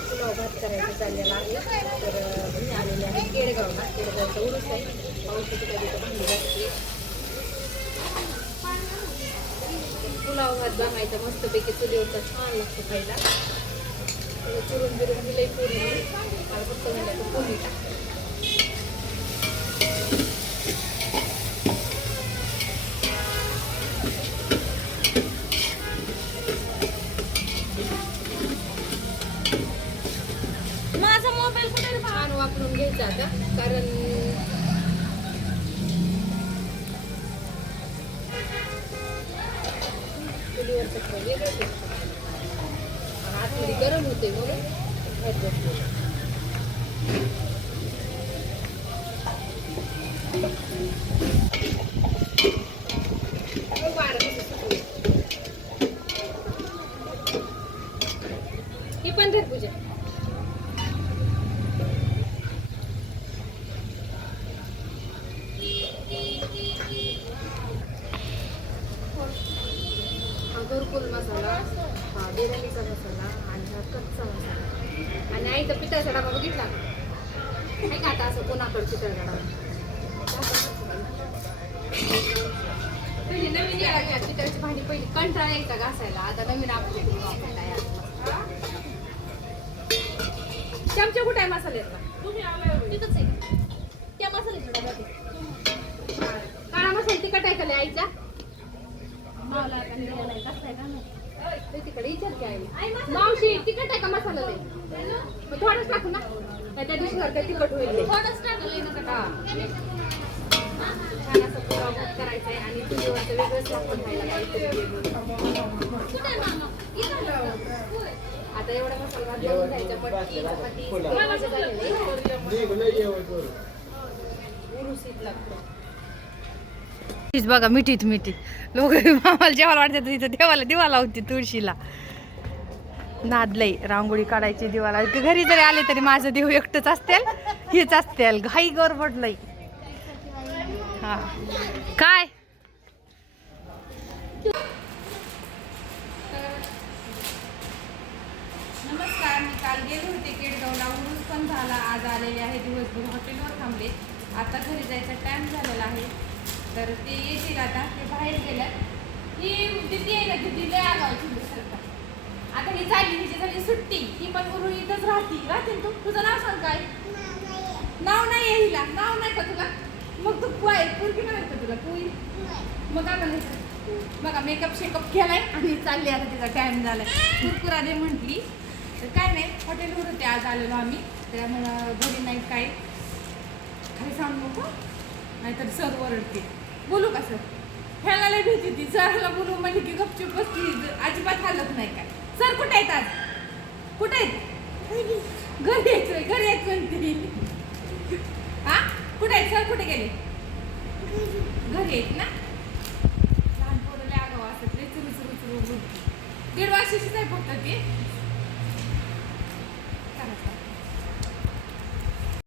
पुलाव भात करायचं चाललेला आहे तर मी आलेले आहे मस्तपैकी छान लागतो खायला चुरून बिरून दिलंय पूर्ण फक्त छान वापरून घ्यायचं आता कारण आतमध्ये गरम होते. म्हणून खात ही पण पूजा. घरकुल मसाला हा बिर्याणीचा मसाला आणि हा कच्चा मसाला. आणि आईचा पिठाचा डबा बघितला का आहे का आता असं कोणाकडे पिठाचा डबा पहिली नवीन यायला पितळेची भांडी पहिली कंटाळा यायचा घासायला. आता नवीन वापरायला यायला. चमचे कुठे आहे मसाल्यातला तिथंच आहे. त्या मसाल्याच्या डब्यात. काळा मसाला तिखट आहे का लय तिकडे मावशी तिखट आहे का मसाला थोडंच टाकू ना त्या दिवशी सारखं तिखट होईल ते. थोडंच टाकलंय ना का? हा. छान असं पुलाव भात करायचा आहे आणि चुलीवरचं वेगळंच लागतं खायला. आता एवढा मसाला मटकी चपाती. उरुसीत लागतं तीच बघा मिठीत मिठी. लोक मामाला जेवायला वाटतात तिथं देवाला दिवा लावते तुळशीला. नादलई रांगोळी काढायची दिवाला. घरी जरी आले तरी माझं देव एकटंच असतील हेच असतील. घाई गरबडलंय हा. काय? नमस्कार मी काल गेले होते केडगावला. उरूस पण झाला. आज आलेले आहे दिवसभर हॉटेलवर थांबले. आता घरी जायचा टाइम झालेला आहे. तर ते येतील आता ते बाहेर गेल्यात. ही दिदी आहे ना दिदी लय आगावची दुसरं आता ही झाली हिची झाली सुट्टी. ही पण गुरु इथंच राहती. राहते तू? तुझं नाव सांग काय? नाव नाही आहे हिला. नाव नाही का तुला? मग तू काय पूर्वी नाही का तुला? तू मग काय म्हणायचं बघा मेकअप शेकअप केलाय आणि चालली आता तिचा टाइम झालाय. कुरकुराने म्हटली तर काय नाही हॉटेलवर होते आज आलेलो आम्ही. त्यामुळं घरी नाही काय? काही सांगू नको? नाहीतर सर ओरडते बोलू का सर? ह्याला लय भीती ती सरला बोलू म्हणजे की गपचूप बसली. अजिबात हालत नाही काय? सर कुठे आहेत आज? कुठे आहेत? घरी यायचोय घरी यायचं म्हणते. हा? कुठे आहेत? सर कुठे गेले? घरी आहेत ना? लहान पोरं लय आगाऊ असतात. लय चुरू चुरू चुरू दीड वर्षाचीच आहे फक्त ती. करा, करा.